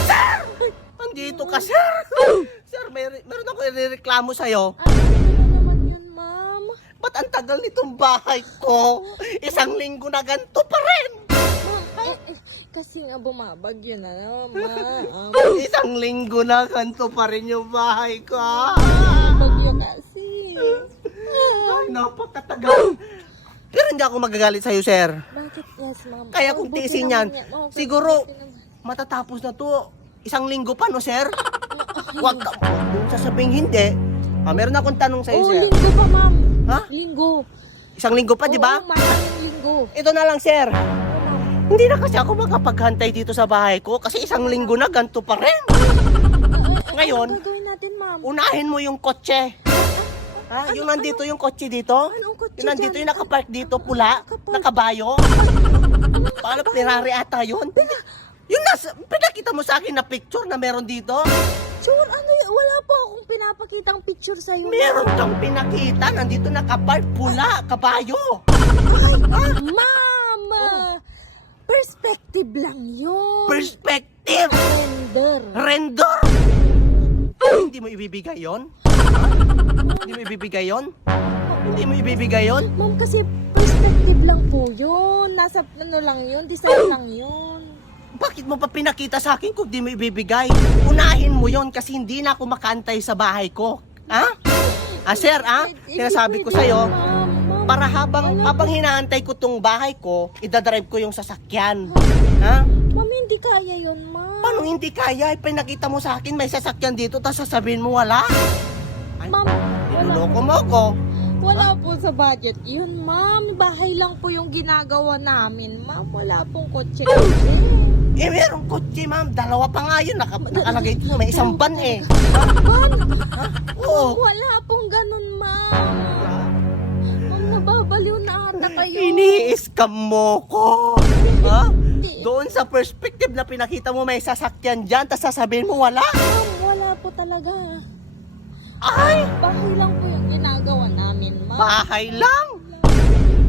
Sir! Andito ka, sir! Sir, meron ako irereklamo sa'yo. Ano naman yun, ma'am? Ba't ang tagal nitong bahay ko? Isang linggo na ganito pa rin! Ma'am, kasi nga bumabagyo na naman, ma'am. Isang linggo na ganito pa rin yung bahay ko. Bagyo kasi. Ay, napakatagal. Pero hindi ako magagalit sa'yo, sir. Bakit? Yes, ma'am. Kaya kung Buti tiisin naman yan, Okay, siguro buti naman. matatapos na to. Isang linggo pa, no, sir? Huwag ka sasabihin hindi. Meron akong tanong sa'yo, Oh, sir. linggo pa, ma'am. Ha? Linggo. Isang linggo pa, di ba? Oo, ma'am, linggo. Ito na lang, sir. Hindi na kasi ako makapaghantay dito sa bahay ko kasi isang linggo na ganito pa rin. Ngayon, Ano gagawin natin, ma'am? unahin mo yung kotse. Ha? Yung nandito yung kotse dito? Anong kotse Yung nandito dyan? yung nakapark dito, pula, Nakapark. nakabayo. Paano Ferrari ata yun? Yung pinakita mo sa akin na picture na meron dito? Sure, ano yun? Wala po akong pinapakitang picture sa'yo. Meron kang pinakita, nandito nakapark, pula, kabayo. Ma'am! Perspective lang yun. Perspective! Render. Render! Hindi mo ibibigay yon? Hindi mo ibibigay yon? Hindi mo ibibigay yon? Ma'am, kasi perspective lang po yun. Nasa ano lang yun, design lang yun. Bakit mo pa pinakita sa akin kung di mo ibibigay? Unahin mo yon kasi hindi na ako makaantay sa bahay ko. Ha? Sir, sinasabi ko sa'yo, para habang hinaantay ko tong bahay ko, idadrive ko yung sasakyan. Ha? Ma'am, hindi kaya yun, ma'am. Paano hindi kaya? Pinakita mo sa akin may sasakyan dito, tapos sasabihin mo wala? Ay, Ma'am, niloloko mo ako. wala po sa budget yun, ma'am. Bahay lang po yung ginagawa namin, ma'am. Wala pong kotse. Merong kotse, ma'am. Dalawa pa nga yun. Nakalagay dito. May isang van eh. Ma'am, Oo. wala pong ganun, ma'am. Ma'am, nababaliw na ata kayo. Ini-scam mo ko. Ha? Doon sa perspective na pinakita mo may sasakyan dyan, tapos sasabihin mo wala. Ma'am, wala po talaga. Ay! Bahay lang po yung ginagawa namin, ma'am. Bahay lang!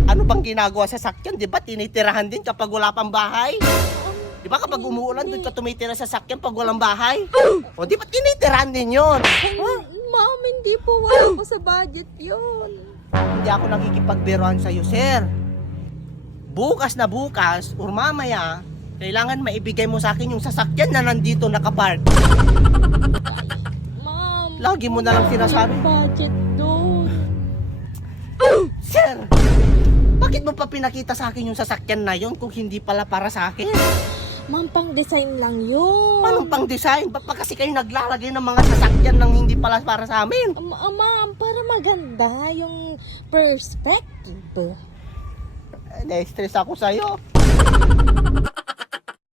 Ano bang ginagawa sa sasakyan? Di ba tinitirahan din kapag wala pang bahay? Di ba kapag umuulan, doon ka tumitira sa sasakyan pag walang bahay? O di ba tinitirahan din yun? Ay, ma'am, hindi po wala po sa budget yun. Hindi ako nakikipagbiruan sa'yo, sir. Bukas na bukas, or mamaya, kailangan maibigay mo sa akin yung sasakyan na nandito nakapark. Ma'am, Lagi mo na lang sinasabi. budget doon. Sir, bakit mo pa pinakita sa akin yung sasakyan na yun kung hindi pala para sa akin? Ma'am, pang design lang yun. Paano pang design? Ba't pa kasi kayo naglalagay ng mga sasakyan ng hindi pala para sa amin? Ma'am, para maganda yung perspective. Na-stress ako sa'yo.